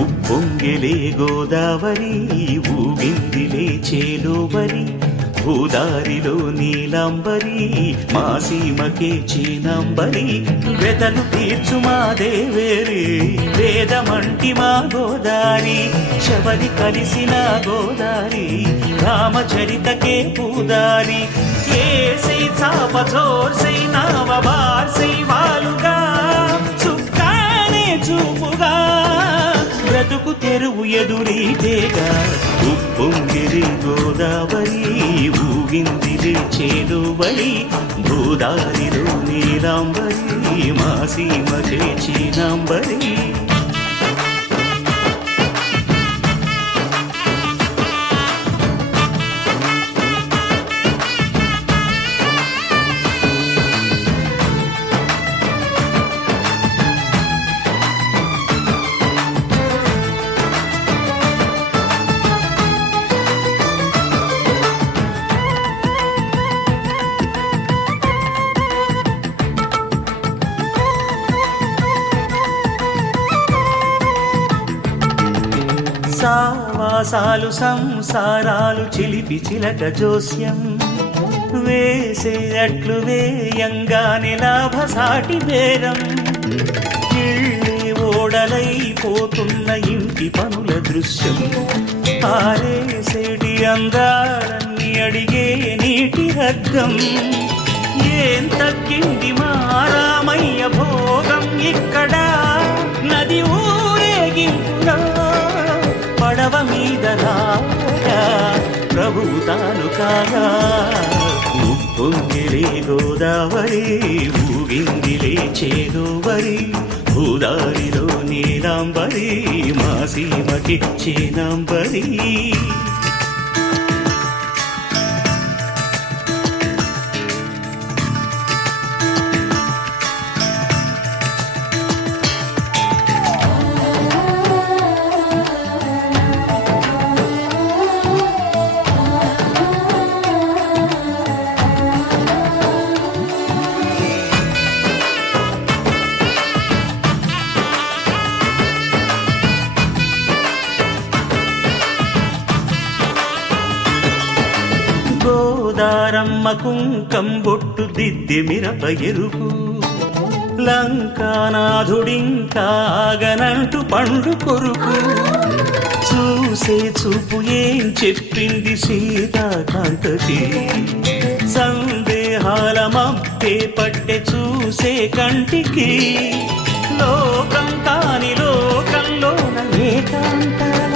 ఉప్పొంగిలే గోదావరి ఊగిందిలే చేలోబరి భూదారిలో నీలాంబరి మా సీమకే చీనాంబరి వెతలు తీర్చు మా దేవేరి వేదమంటి మా గోదారి శబరి కలిసిన గోదారి రామచరితకే పూదారి ఏసై చాప జోర్సై నావ బార్సై వాలుగా చుక్కానే చూపుగా బ్రతుకు తెరువు ఎదురీతేగా ఉప్పొంగిరి గోదావరి ఊగిందిరి చేలువరి భూదారిలో నీలాంబరి మా సీమకే చీనాంబరి సావాసాలు సంసారాలు చిలిపి చిలక జోస్యం వేసేటట్లు వేయంగానే లాభసాటి బేరం ఇళ్ళే ఓడలైపోతున్న ఇంటి పనుల దృశ్యం ఆరేసేటి అందాలన్నీ అడిగే నీటి రగ్గం ఏం తగ్గింది మా రామయ్య భోగం ఇక్కడ నది ఊరేగింపులో పడవ మీద రాగా ప్రభువు తాను కాగా ఉప్పొంగిలే గోదావరి ఊగిందిలే చేలోబరి భూదారిలో నీలాంబరి మా సీమకి చీనాంబరి గోదారమ్మ కుంకం బొట్టు దిద్ది మిరప ఎరుపు లంకానాథుడింకాగనంటూ పండు కొరుకు చూసే చూపు ఏం చెప్పింది సీతాకాంతకి సందేహాల మబ్బే పట్టె చూసే కంటికి లోకం కాని లోకంలోన ఏకాంతాల